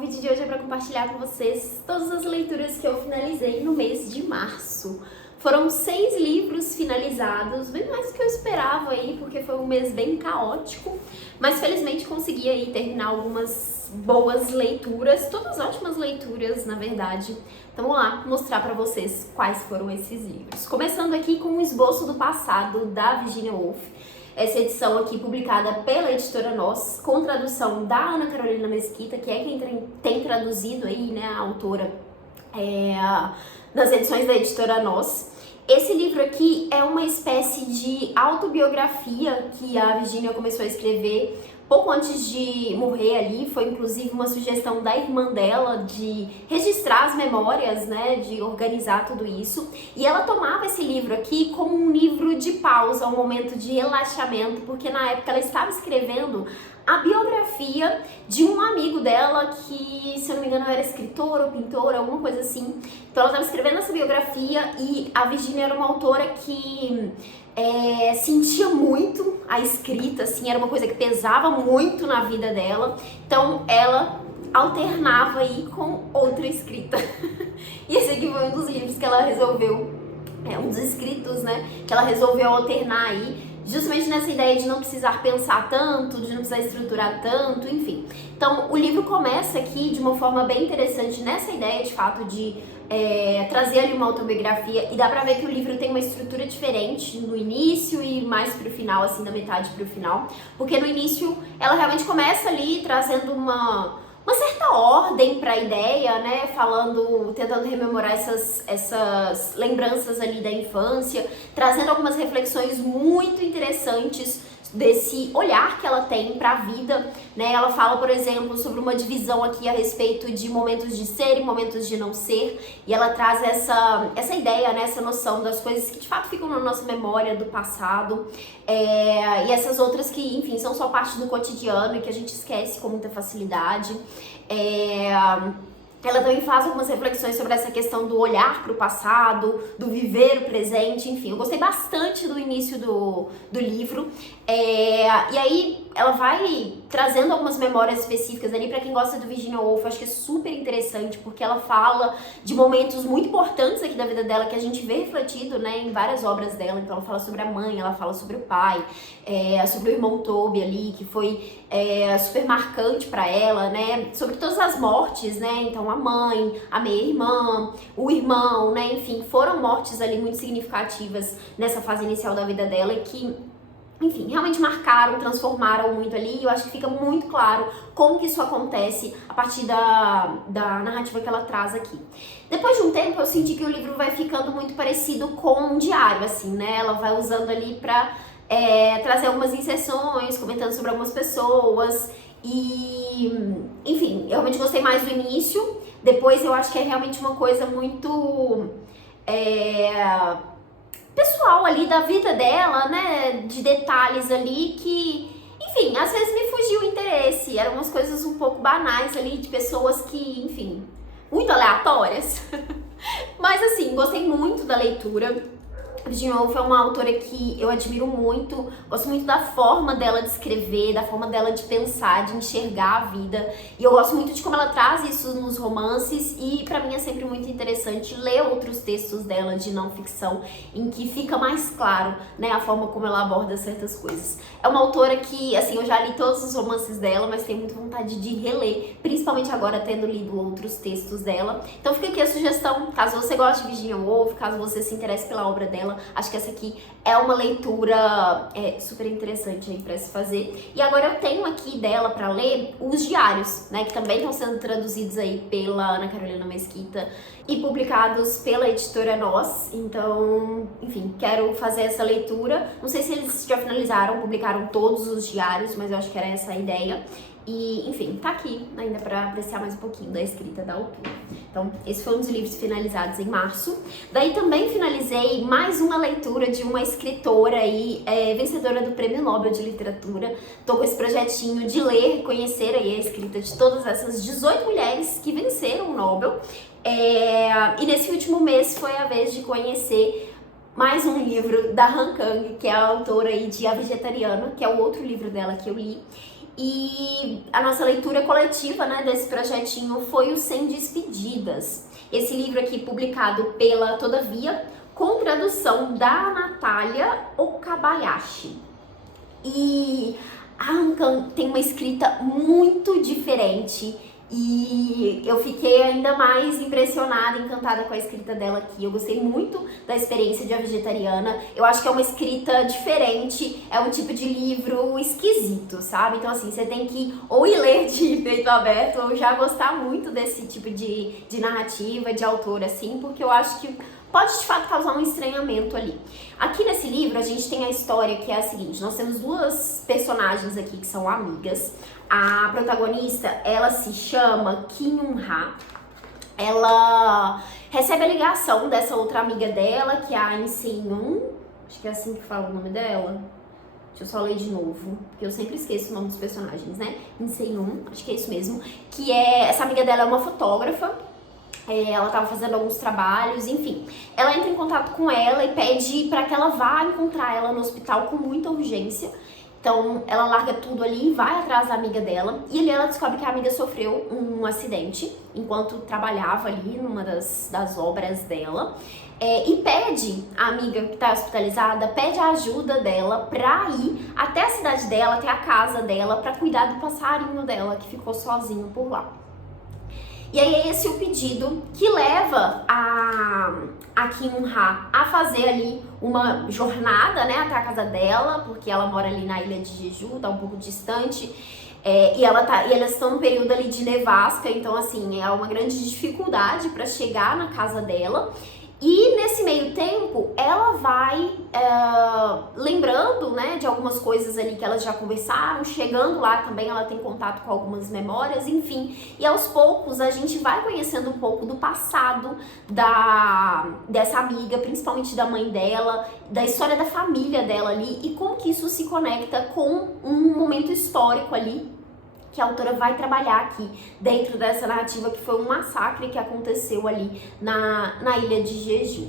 o vídeo de hoje é para compartilhar com vocês todas as leituras que eu finalizei no mês de março. Foram 6 livros finalizados, bem mais do que eu esperava aí, porque foi um mês bem caótico, mas felizmente consegui aí terminar algumas boas leituras, todas ótimas leituras, na verdade. Então vamos lá mostrar para vocês quais foram esses livros. Começando aqui com o Esboço do Passado, da Virginia Woolf. Essa edição aqui publicada pela editora Nós, com tradução da Ana Carolina Mesquita, que é quem tem traduzido aí, né, a autora nas edições da editora Nós. Esse livro aqui é uma espécie de autobiografia que a Virginia começou a escrever pouco antes de morrer ali. Foi inclusive uma sugestão da irmã dela de registrar as memórias, né, de organizar tudo isso. E ela tomava esse livro aqui como um livro de pausa, um momento de relaxamento, porque na época ela estava escrevendo a biografia de um amigo dela que, se eu não me engano, era escritor ou pintor, alguma coisa assim. Então ela estava escrevendo essa biografia e a Virginia era uma autora que sentia muito a escrita, assim, era uma coisa que pesava muito na vida dela. Então ela alternava aí com outra escrita. E esse aqui foi um dos livros que ela resolveu, um dos escritos, né, que ela resolveu alternar aí, justamente nessa ideia de não precisar pensar tanto, de não precisar estruturar tanto, enfim. Então, o livro começa aqui de uma forma bem interessante nessa ideia, de fato, de trazer ali uma autobiografia, e dá pra ver que o livro tem uma estrutura diferente no início e mais pro final, assim, da metade pro final, porque no início ela realmente começa ali trazendo uma certa ordem para a ideia, né, tentando rememorar essas lembranças ali da infância, trazendo algumas reflexões muito interessantes desse olhar que ela tem para a vida, né? Ela fala, por exemplo, sobre uma divisão aqui a respeito de momentos de ser e momentos de não ser, e ela traz essa ideia, né, essa noção das coisas que de fato ficam na nossa memória do passado, e essas outras que, enfim, são só parte do cotidiano e que a gente esquece com muita facilidade. Ela também faz algumas reflexões sobre essa questão do olhar para o passado, do viver o presente, enfim. Eu gostei bastante do início do livro. E aí ela vai trazendo algumas memórias específicas ali para quem gosta do Virginia Woolf. Eu acho que é super interessante, porque ela fala de momentos muito importantes aqui da vida dela, que a gente vê refletido, né, em várias obras dela. Então ela fala sobre a mãe, ela fala sobre o pai, sobre o irmão Toby ali, que foi super marcante para ela, né, sobre todas as mortes, né, então a mãe, a meia-irmã, o irmão, né, enfim, foram mortes ali muito significativas nessa fase inicial da vida dela e que, enfim, realmente marcaram, transformaram muito ali, e eu acho que fica muito claro como que isso acontece a partir da narrativa que ela traz aqui. Depois de um tempo, eu senti que o livro vai ficando muito parecido com um diário, assim, né, ela vai usando ali pra trazer algumas inserções, comentando sobre algumas pessoas, e, enfim, eu realmente gostei mais do início. Depois eu acho que é realmente uma coisa muito pessoal ali da vida dela, né, de detalhes ali que, enfim, às vezes me fugiu o interesse. Eram umas coisas um pouco banais ali, de pessoas que, enfim, muito aleatórias. Mas assim, gostei muito da leitura. Virginia Woolf é uma autora que eu admiro muito, gosto muito da forma dela de escrever, da forma dela de pensar, de enxergar a vida, e eu gosto muito de como ela traz isso nos romances, e pra mim é sempre muito interessante ler outros textos dela de não ficção, em que fica mais claro, né, a forma como ela aborda certas coisas. É uma autora que, assim, eu já li todos os romances dela, mas tenho muita vontade de reler, principalmente agora tendo lido outros textos dela. Então fica aqui a sugestão, caso você goste de Virginia Woolf, caso você se interesse pela obra dela, acho que essa aqui é uma leitura super interessante aí pra se fazer. E agora eu tenho aqui dela pra ler os diários, né, que também estão sendo traduzidos aí pela Ana Carolina Mesquita e publicados pela editora Nós. Então, enfim, quero fazer essa leitura. Não sei se eles já finalizaram, publicaram todos os diários, mas eu acho que era essa a ideia. E, enfim, tá aqui ainda pra apreciar mais um pouquinho da escrita da autora. Então, esse foi um dos livros finalizados em março. Daí também finalizei mais uma leitura de uma escritora aí, vencedora do Prêmio Nobel de Literatura. Tô com esse projetinho de ler e conhecer aí a escrita de todas essas 18 mulheres que venceram o Nobel. E nesse último mês foi a vez de conhecer mais um livro da Han Kang, que é a autora aí de A Vegetariana, que é o outro livro dela que eu li. e a nossa leitura coletiva, né, desse projetinho foi o 100 Despedidas. Esse livro aqui publicado pela Todavia, com tradução da Natália Okabayashi. E a Ankan tem uma escrita muito diferente e eu fiquei ainda mais impressionada, encantada com a escrita dela aqui. Eu gostei muito da experiência de A Vegetariana. Eu acho que é uma escrita diferente, é um tipo de livro esquisito, sabe? Então assim, você tem que ou ir ler de peito aberto ou já gostar muito desse tipo de narrativa, de autor, assim, porque eu acho que pode de fato causar um estranhamento ali. Aqui nesse livro a gente tem a história que é a seguinte: nós temos duas personagens aqui que são amigas. A protagonista, ela se chama Kim Eun-ha. Ela recebe a ligação dessa outra amiga dela, que é a In Se-yoon. Acho que é assim que fala o nome dela. Deixa eu só ler de novo, porque eu sempre esqueço o nome dos personagens, né? In Se-yoon, acho que é isso mesmo. Que é, essa amiga dela é uma fotógrafa. Ela estava fazendo alguns trabalhos, enfim. Ela entra em contato com ela e pede para que ela vá encontrar ela no hospital com muita urgência. Então, ela larga tudo ali e vai atrás da amiga dela. E ali ela descobre que a amiga sofreu um acidente enquanto trabalhava ali numa das obras dela. E pede, a amiga que está hospitalizada, pede a ajuda dela pra ir até a cidade dela, até a casa dela, pra cuidar do passarinho dela, que ficou sozinho por lá. E aí é esse o pedido que leva a Kim Eun-ha a fazer ali uma jornada, né, até a casa dela, porque ela mora ali na ilha de Jeju, tá um pouco distante, e elas estão num período ali de nevasca, então assim, é uma grande dificuldade para chegar na casa dela. E nesse meio tempo, ela vai lembrando, né, de algumas coisas ali que elas já conversaram. Chegando lá também, ela tem contato com algumas memórias, enfim. E aos poucos, a gente vai conhecendo um pouco do passado dessa amiga, principalmente da mãe dela, da história da família dela ali e como que isso se conecta com um momento histórico ali que a autora vai trabalhar aqui dentro dessa narrativa, que foi um massacre que aconteceu ali na ilha de Jeju.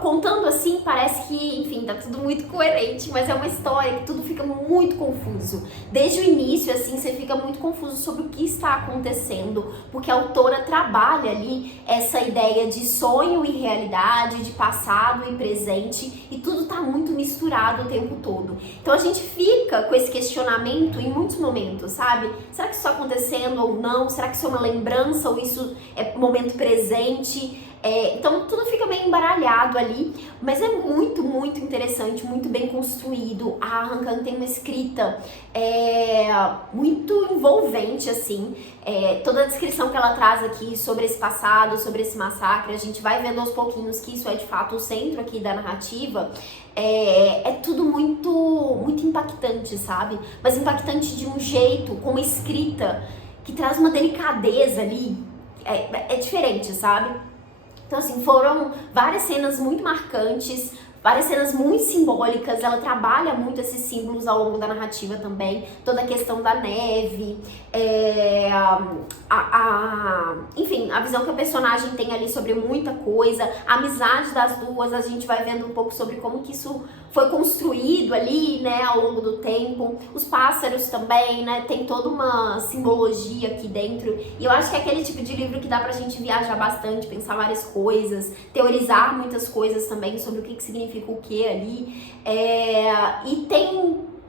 Contando assim, parece que, enfim, tá tudo muito coerente, mas é uma história que tudo fica muito confuso. Desde o início, assim, você fica muito confuso sobre o que está acontecendo, porque a autora trabalha ali essa ideia de sonho e realidade, de passado e presente, e tudo tá muito misturado o tempo todo. Então a gente fica com esse questionamento em muitos momentos, sabe? Será que isso está acontecendo ou não? Será que isso é uma lembrança ou isso é momento presente? Então tudo fica meio embaralhado ali, mas é muito, muito interessante, muito bem construído. A Han Kang tem uma escrita muito envolvente, assim. Toda a descrição que ela traz aqui sobre esse passado, sobre esse massacre, a gente vai vendo aos pouquinhos que isso é de fato o centro aqui da narrativa. É tudo muito, muito impactante, sabe? Mas impactante de um jeito, com uma escrita que traz uma delicadeza ali. É diferente, sabe? Então, assim, foram várias cenas muito marcantes, várias cenas muito simbólicas. Ela trabalha muito esses símbolos ao longo da narrativa também. Toda a questão da neve, enfim, a visão que a personagem tem ali sobre muita coisa, a amizade das duas, a gente vai vendo um pouco sobre como que isso foi construído ali, né, ao longo do tempo. Os pássaros também, né, tem toda uma simbologia aqui dentro. E eu acho que é aquele tipo de livro que dá pra gente viajar bastante, pensar várias coisas, teorizar muitas coisas também sobre o que significa o que ali. E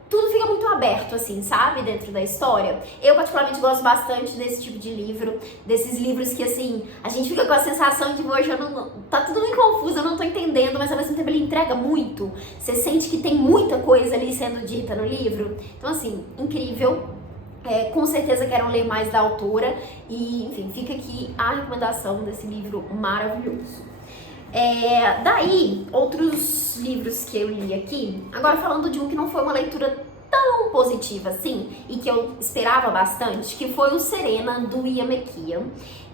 tudo fica muito aberto, assim, sabe? Dentro da história. Eu, particularmente, gosto bastante desse tipo de livro. Desses livros que, assim, a gente fica com a sensação de, hoje tá tudo muito confuso, eu não tô entendendo, mas ao mesmo tempo ele entrega muito. Você sente que tem muita coisa ali sendo dita no livro. Então, assim, incrível. Com certeza quero ler mais da autora. E, enfim, fica aqui a recomendação desse livro maravilhoso. Daí, outros livros que eu li aqui, agora falando de um que não foi uma leitura tão positiva assim, e que eu esperava bastante, que foi o Serena, do Ian McKean,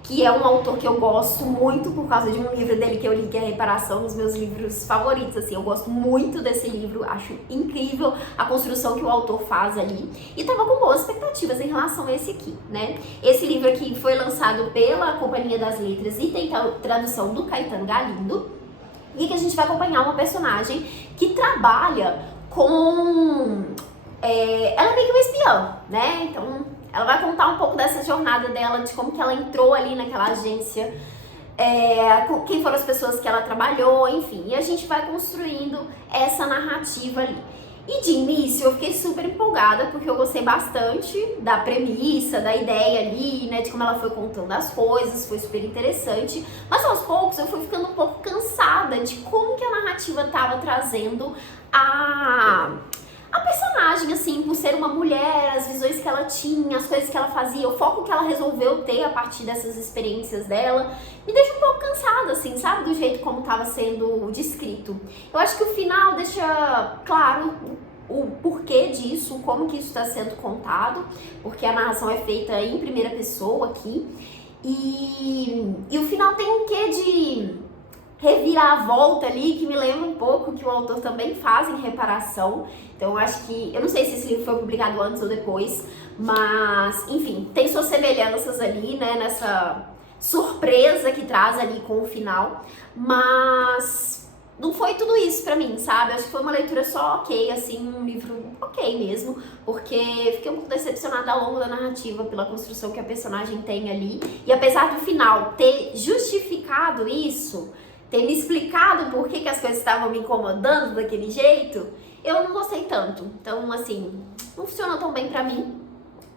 que é um autor que eu gosto muito por causa de um livro dele que eu li, que é a Reparação, um dos meus livros favoritos, assim, eu gosto muito desse livro, acho incrível a construção que o autor faz ali, e tava com boas expectativas em relação a esse aqui, né? Esse livro aqui foi lançado pela Companhia das Letras e tem tradução do Caetano Galindo, e que a gente vai acompanhar uma personagem que trabalha com... ela é meio que uma espiã, né? Então, ela vai contar um pouco dessa jornada dela, de como que ela entrou ali naquela agência, quem foram as pessoas que ela trabalhou, enfim. E a gente vai construindo essa narrativa ali. E de início eu fiquei super empolgada, porque eu gostei bastante da premissa, da ideia ali, né, de como ela foi contando as coisas, foi super interessante. Mas aos poucos eu fui ficando um pouco cansada de como que a narrativa estava trazendo a personagem, assim, por ser uma mulher, as visões que ela tinha, as coisas que ela fazia, o foco que ela resolveu ter a partir dessas experiências dela, me deixa um pouco cansada, assim, sabe? Do jeito como estava sendo descrito. Eu acho que o final deixa claro o porquê disso, como que isso está sendo contado, porque a narração é feita em primeira pessoa aqui, e o final tem um quê de reviravolta ali, que me lembra um pouco que o autor também faz em Reparação. Então eu acho que, eu não sei se esse livro foi publicado antes ou depois, mas enfim, tem suas semelhanças ali, né, nessa surpresa que traz ali com o final, mas não foi tudo isso pra mim, sabe? Acho que foi uma leitura só ok, assim, um livro ok mesmo, porque fiquei um pouco decepcionada ao longo da narrativa pela construção que a personagem tem ali, e apesar do final ter justificado isso, ter me explicado por que as coisas estavam me incomodando daquele jeito, eu não gostei tanto. Então, assim, não funcionou tão bem pra mim.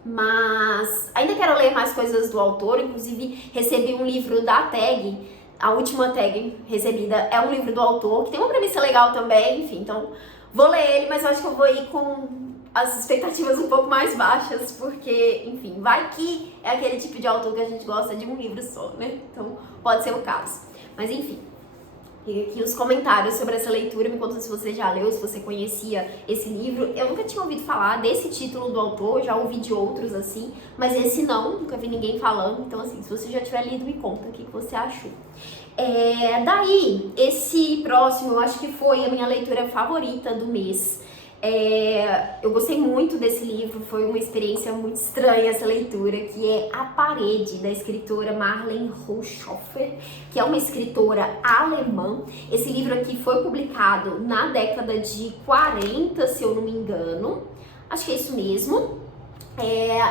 Mas ainda quero ler mais coisas do autor. Inclusive, recebi um livro da Tag. A última tag recebida é um livro do autor, que tem uma premissa legal também, enfim. Então, vou ler ele, mas eu acho que eu vou ir com as expectativas um pouco mais baixas, porque, enfim, vai que é aquele tipo de autor que a gente gosta de um livro só, né? Então, pode ser o caso. Mas, enfim. Fica aqui os comentários sobre essa leitura, me conta se você já leu, se você conhecia esse livro. Eu nunca tinha ouvido falar desse título do autor, já ouvi de outros assim, mas esse não, nunca vi ninguém falando. Então assim, se você já tiver lido, me conta o que você achou. Daí, esse próximo, eu acho que foi a minha leitura favorita do mês. Eu gostei muito desse livro, foi uma experiência muito estranha essa leitura, que é A Parede, da escritora Marlene Rochoffer, que é uma escritora alemã. Esse livro aqui foi publicado na década de 40, se eu não me engano, acho que é isso mesmo.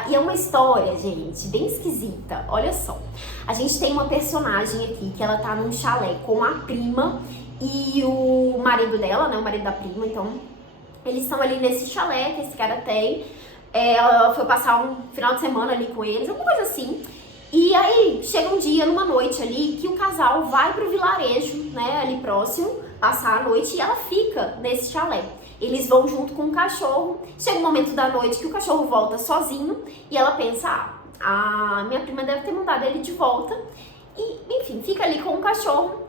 E é uma história, gente, bem esquisita. Olha só, a gente tem uma personagem aqui que ela tá num chalé com a prima e o marido dela, né, o marido da prima. Então eles estão ali nesse chalé que esse cara tem. Ela foi passar um final de semana ali com eles, alguma coisa assim. E aí chega um dia, numa noite ali, que o casal vai pro vilarejo, né, ali próximo, passar a noite, e ela fica nesse chalé. Eles vão junto com o cachorro. Chega um momento da noite que o cachorro volta sozinho e ela pensa, a minha prima deve ter mandado ele de volta. E, enfim, fica ali com o cachorro.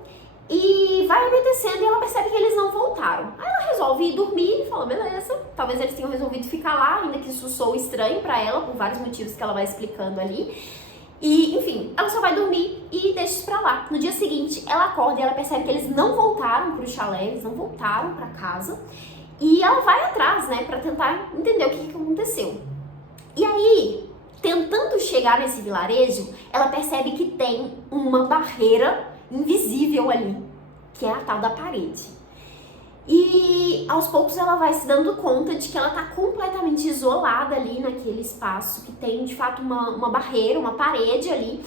E vai anoitecendo e ela percebe que eles não voltaram. Aí ela resolve ir dormir e fala, beleza, talvez eles tenham resolvido ficar lá, ainda que isso soe estranho pra ela, por vários motivos que ela vai explicando ali. E, enfim, ela só vai dormir e deixa isso pra lá. No dia seguinte, ela acorda e ela percebe que eles não voltaram pro chalé, eles não voltaram pra casa. E ela vai atrás, né, pra tentar entender o que aconteceu. E aí, tentando chegar nesse vilarejo, ela percebe que tem uma barreira invisível ali, que é a tal da parede. E aos poucos ela vai se dando conta de que ela tá completamente isolada ali naquele espaço, que tem de fato uma barreira, uma parede ali,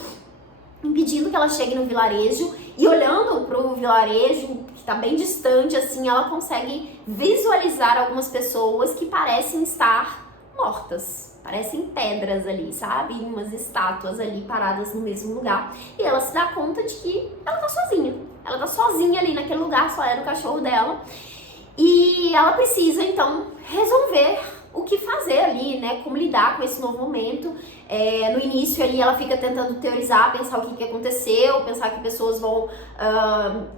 impedindo que ela chegue no vilarejo. E olhando pro vilarejo, que tá bem distante assim, ela consegue visualizar algumas pessoas que parecem estar mortas. Parecem pedras ali, sabe? E umas estátuas ali paradas no mesmo lugar. E ela se dá conta de que ela tá sozinha. Ela tá sozinha ali naquele lugar, só era o cachorro dela. E ela precisa, então, resolver o que fazer ali, né? Como lidar com esse novo momento. No início ali ela fica tentando teorizar, pensar o que aconteceu, pensar que pessoas vão,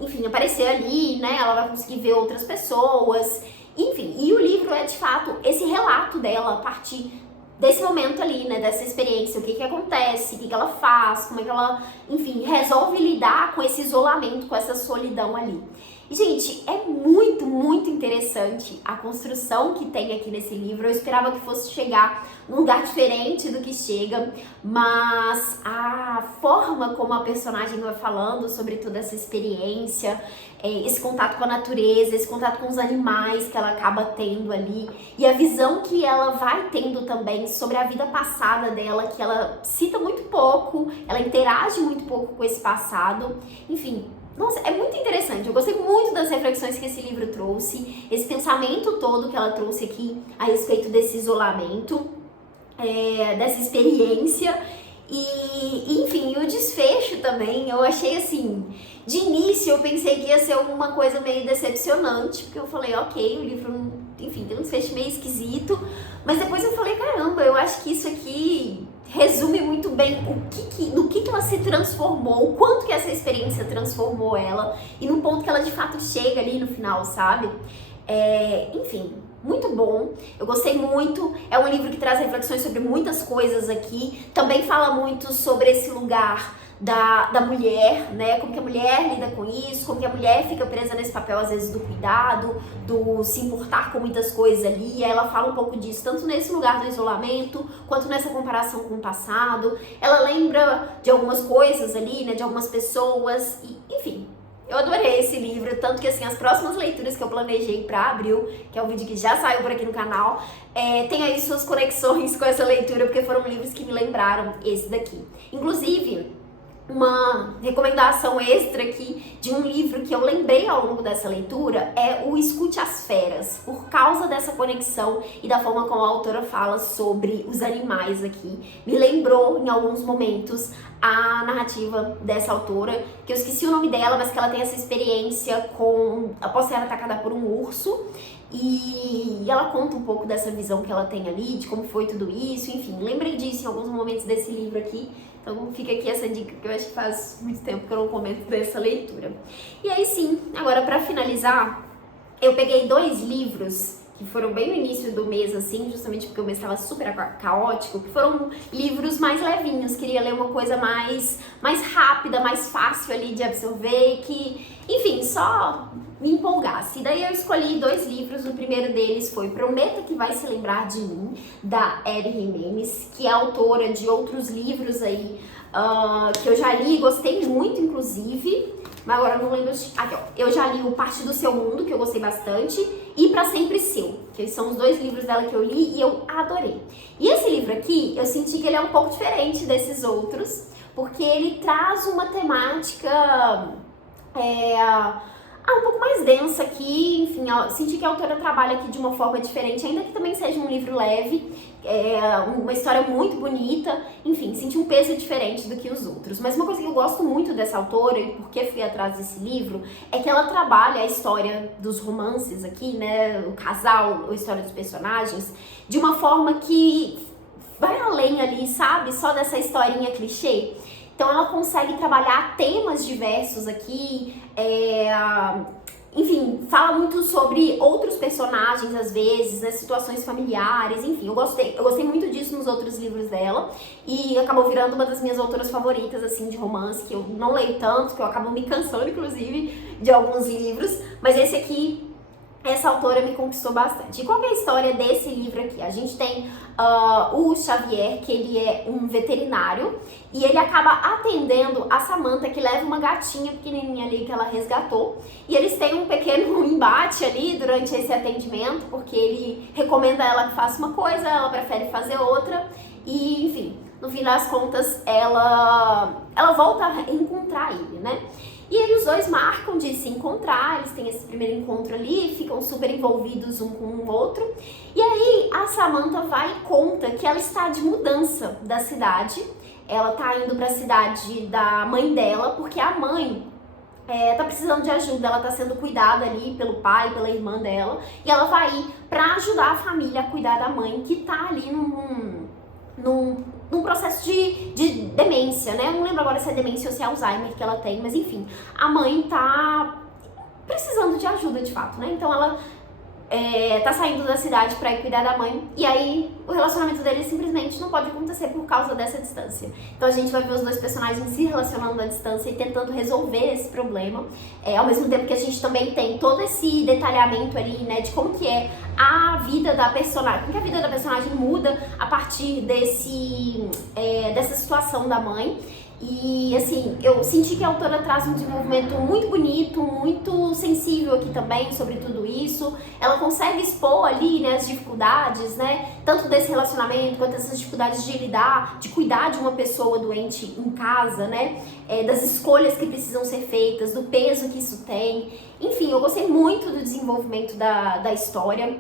enfim, aparecer ali, né? Ela vai conseguir ver outras pessoas. Enfim, e o livro é de fato esse relato dela a partir desse momento ali, né, dessa experiência, o que acontece, o que ela faz, como é que ela, enfim, resolve lidar com esse isolamento, com essa solidão ali. E, gente, é muito, muito interessante a construção que tem aqui nesse livro. Eu esperava que fosse chegar num lugar diferente do que chega, mas a forma como a personagem vai falando sobre toda essa experiência, esse contato com a natureza, esse contato com os animais que ela acaba tendo ali, e a visão que ela vai tendo também sobre a vida passada dela, que ela cita muito pouco, ela interage muito pouco com esse passado, enfim. Nossa, é muito interessante. Eu gostei muito das reflexões que esse livro trouxe, esse pensamento todo que ela trouxe aqui a respeito desse isolamento, dessa experiência e enfim, o desfecho também. Eu achei assim, de início eu pensei que ia ser uma coisa meio decepcionante, porque eu falei, ok, o livro, enfim, tem um desfecho meio esquisito, mas depois eu falei, caramba, eu acho que isso aqui resume muito bem no que ela se transformou, o quanto que essa experiência transformou ela e no ponto que ela de fato chega ali no final, sabe? Enfim, muito bom, eu gostei muito, é um livro que traz reflexões sobre muitas coisas aqui, também fala muito sobre esse lugar da mulher, né, como que a mulher lida com isso, como que a mulher fica presa nesse papel às vezes do cuidado, do se importar com muitas coisas ali, e ela fala um pouco disso, tanto nesse lugar do isolamento, quanto nessa comparação com o passado, ela lembra de algumas coisas ali, né, de algumas pessoas, e, enfim. Eu adorei esse livro, tanto que assim, as próximas leituras que eu planejei para abril, que é um vídeo que já saiu por aqui no canal, tem aí suas conexões com essa leitura, porque foram livros que me lembraram esse daqui. Inclusive, uma recomendação extra aqui de um livro que eu lembrei ao longo dessa leitura é o Escute as Feras, por causa dessa conexão e da forma como a autora fala sobre os animais aqui. Me lembrou em alguns momentos a narrativa dessa autora, que eu esqueci o nome dela, mas que ela tem essa experiência após ser atacada por um urso, e ela conta um pouco dessa visão que ela tem ali, de como foi tudo isso, enfim, lembrei disso em alguns momentos desse livro aqui. Então fica aqui essa dica que eu acho que faz muito tempo que eu não comento dessa leitura. E aí sim, agora para finalizar, eu peguei 2 livros que foram bem no início do mês, assim, justamente porque o mês estava super caótico, que foram livros mais levinhos, queria ler uma coisa mais rápida, mais fácil ali de absorver, que, enfim, só me empolgasse. E daí eu escolhi 2 livros, o primeiro deles foi Prometa que Vai Se Lembrar de Mim, da Eri Jimenez, que é autora de outros livros aí, que eu já li e gostei muito, inclusive, mas agora eu não lembro. Aqui, ó. Eu já li o Parte do Seu Mundo, que eu gostei bastante, e Pra Sempre Seu, que são os 2 livros dela que eu li e eu adorei. E esse livro aqui, eu senti que ele é um pouco diferente desses outros, porque ele traz uma temática um pouco mais densa aqui, enfim, senti que a autora trabalha aqui de uma forma diferente, ainda que também seja um livro leve, uma história muito bonita, enfim, senti um peso diferente do que os outros. Mas uma coisa que eu gosto muito dessa autora, e por que fui atrás desse livro, é que ela trabalha a história dos romances aqui, né, o casal, a história dos personagens, de uma forma que vai além ali, sabe, só dessa historinha clichê. Então ela consegue trabalhar temas diversos aqui, enfim, fala muito sobre outros personagens às vezes, né, situações familiares, enfim, eu gostei muito disso nos outros livros dela e acabou virando uma das minhas autoras favoritas, assim, de romance, que eu não leio tanto, que eu acabo me cansando, inclusive, de alguns livros, mas esse aqui, essa autora me conquistou bastante. E qual é a história desse livro aqui? A gente tem o Xavier, que ele é um veterinário, e ele acaba atendendo a Samantha, que leva uma gatinha pequenininha ali que ela resgatou. E eles têm um pequeno embate ali durante esse atendimento, porque ele recomenda a ela que faça uma coisa, ela prefere fazer outra, e enfim, no fim das contas, ela volta a encontrar ele, né? E aí os 2 marcam de se encontrar, eles têm esse primeiro encontro ali, ficam super envolvidos um com o outro. E aí a Samantha vai e conta que ela está de mudança da cidade, ela tá indo para a cidade da mãe dela, porque a mãe tá precisando de ajuda, ela tá sendo cuidada ali pelo pai, pela irmã dela, e ela vai ir para ajudar a família a cuidar da mãe, que tá ali num processo de demência, né? Eu não lembro agora se é demência ou se é Alzheimer que ela tem, mas enfim, a mãe tá precisando de ajuda de fato, né? Então ela tá saindo da cidade pra ir cuidar da mãe, e aí o relacionamento deles simplesmente não pode acontecer por causa dessa distância. Então a gente vai ver os dois personagens se relacionando à distância e tentando resolver esse problema, ao mesmo tempo que a gente também tem todo esse detalhamento ali, né, de como que é a vida da personagem, como que a vida da personagem muda a partir dessa situação da mãe. E assim, eu senti que a autora traz um desenvolvimento muito bonito, muito sensível aqui também sobre tudo isso. Ela consegue expor ali, né, as dificuldades, né, tanto desse relacionamento quanto essas dificuldades de lidar, de cuidar de uma pessoa doente em casa, né, das escolhas que precisam ser feitas, do peso que isso tem. Enfim, eu gostei muito do desenvolvimento da história.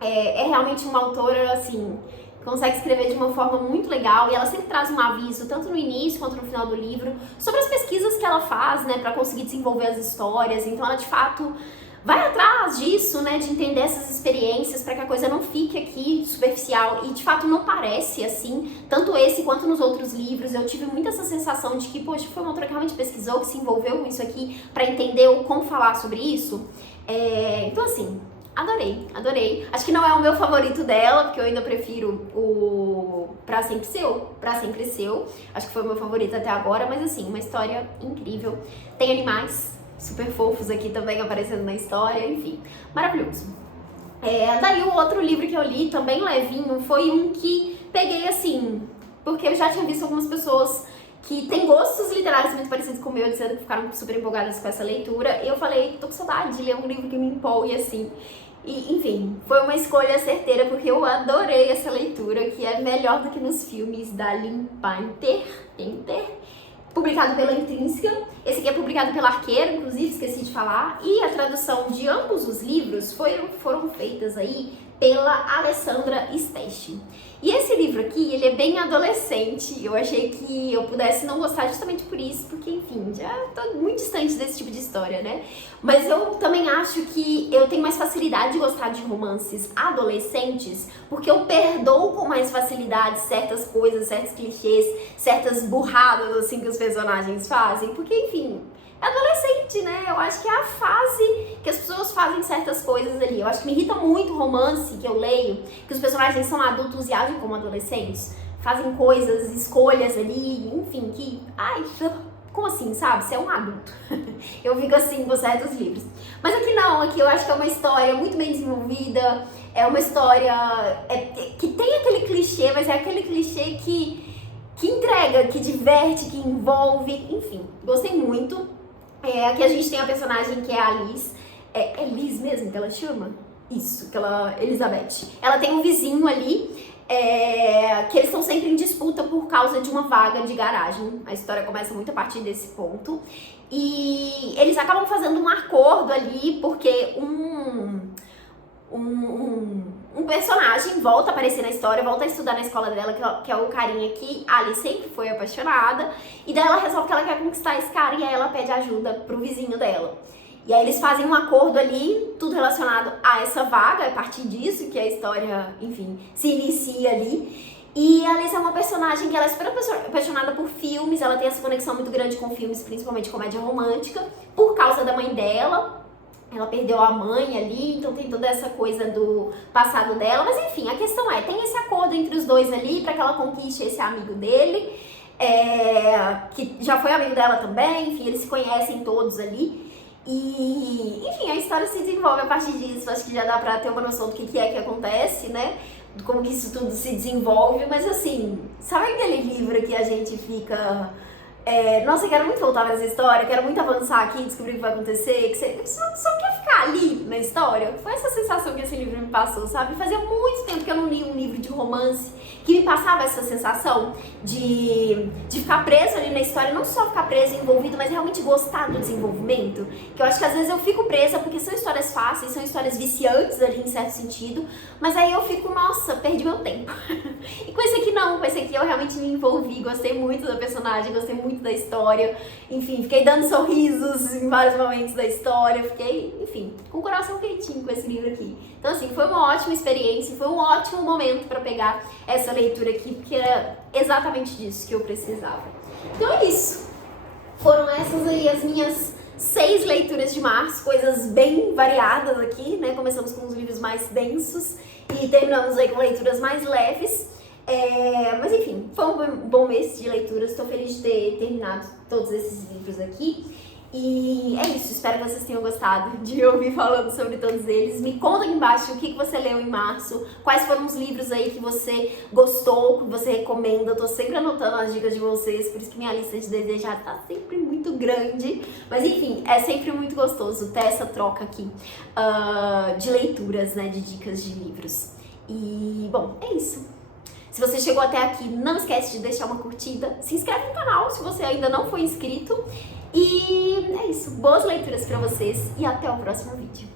É realmente uma autora, assim, consegue escrever de uma forma muito legal, e ela sempre traz um aviso, tanto no início quanto no final do livro, sobre as pesquisas que ela faz, né, pra conseguir desenvolver as histórias. Então ela, de fato, vai atrás disso, né, de entender essas experiências para que a coisa não fique aqui superficial, e de fato não parece assim, tanto esse quanto nos outros livros. Eu tive muito essa sensação de que, poxa, foi uma autora que realmente pesquisou, que se envolveu com isso aqui para entender como falar sobre isso. Então assim, adorei. Acho que não é o meu favorito dela, porque eu ainda prefiro o Pra Sempre Seu. Acho que foi o meu favorito até agora, mas assim, uma história incrível. Tem animais super fofos aqui também aparecendo na história, enfim, maravilhoso. Daí o outro livro que eu li, também levinho, foi um que peguei assim, porque eu já tinha visto algumas pessoas que têm gostos literários muito parecidos com o meu, dizendo que ficaram super empolgadas com essa leitura. E eu falei, tô com saudade de ler um livro que me empolgue assim. E, enfim, foi uma escolha certeira, porque eu adorei essa leitura, que é melhor do que nos filmes da Lynn Painter, publicado pela Intrínseca. Esse aqui é publicado pela Arqueiro, inclusive, esqueci de falar. E a tradução de ambos os livros foram feitas aí pela Alessandra Steschi. E esse livro aqui, ele é bem adolescente. Eu achei que eu pudesse não gostar justamente por isso, porque, enfim, já tô muito distante desse tipo de história, né? Mas eu também acho que eu tenho mais facilidade de gostar de romances adolescentes, porque eu perdoo com mais facilidade certas coisas, certos clichês, certas burradas, assim, que os personagens fazem, porque, enfim, é adolescente, né? Eu acho que é a fase que as pessoas fazem certas coisas ali. Eu acho que me irrita muito o romance que eu leio, que os personagens são adultos e agem como adolescentes, fazem coisas, escolhas ali, enfim, que... Ai, como assim, sabe? Você é um adulto. Eu fico assim com certos livros. Mas aqui não, aqui eu acho que é uma história muito bem desenvolvida, é uma história que tem aquele clichê, mas é aquele clichê que entrega, que diverte, que envolve, enfim, gostei muito. Aqui a gente tem a personagem que é a Liz. É Liz mesmo que ela chama? Isso, Elizabeth. Ela tem um vizinho ali, que eles estão sempre em disputa por causa de uma vaga de garagem. A história começa muito a partir desse ponto. E eles acabam fazendo um acordo ali, porque um personagem volta a aparecer na história, volta a estudar na escola dela, que é o carinha que a Alice sempre foi apaixonada, e daí ela resolve que ela quer conquistar esse cara, e aí ela pede ajuda pro vizinho dela. E aí eles fazem um acordo ali, tudo relacionado a essa vaga, a partir disso que a história, enfim, se inicia ali. E a Alice é uma personagem que ela é super apaixonada por filmes, ela tem essa conexão muito grande com filmes, principalmente comédia romântica, por causa da mãe dela. Ela perdeu a mãe ali, então tem toda essa coisa do passado dela. Mas enfim, a questão tem esse acordo entre os dois ali pra que ela conquiste esse amigo dele, que já foi amigo dela também, enfim, eles se conhecem todos ali. E, enfim, a história se desenvolve a partir disso. Acho que já dá pra ter uma noção do que é que acontece, né? Como que isso tudo se desenvolve. Mas assim, sabe aquele livro que a gente fica... nossa, eu quero muito voltar nessa história, quero muito avançar aqui, descobrir o que vai acontecer, que você só quer ficar ali na história. Foi essa sensação que esse livro me passou, sabe? Fazia muito tempo que eu não li um livro de romance que me passava essa sensação de ficar preso ali na história, não só ficar preso e envolvido, mas realmente gostar do desenvolvimento. Que eu acho que às vezes eu fico presa porque são histórias fáceis, são histórias viciantes ali em certo sentido, mas aí eu fico, nossa, perdi meu tempo. E com esse aqui não, com esse aqui eu realmente me envolvi, gostei muito da personagem, gostei muito da história, enfim, fiquei dando sorrisos em vários momentos da história, fiquei, enfim, com o coração quentinho com esse livro aqui. Então assim, foi uma ótima experiência, foi um ótimo momento para pegar essa leitura aqui, porque era exatamente disso que eu precisava. Então é isso, foram essas aí as minhas 6 leituras de março, coisas bem variadas aqui, né? Começamos com os livros mais densos e terminamos aí com leituras mais leves. Mas enfim, foi um bom mês de leituras, estou feliz de ter terminado todos esses livros aqui. E é isso, espero que vocês tenham gostado de ouvir falando sobre todos eles. Me conta aqui embaixo o que você leu em março, quais foram os livros aí que você gostou, que você recomenda. Eu tô sempre anotando as dicas de vocês, por isso que minha lista de desejados tá sempre muito grande. Mas enfim, é sempre muito gostoso ter essa troca aqui de leituras, né, de dicas de livros. E, bom, é isso. Se você chegou até aqui, não esquece de deixar uma curtida, se inscreve no canal se você ainda não for inscrito. E é isso, boas leituras pra vocês e até o próximo vídeo.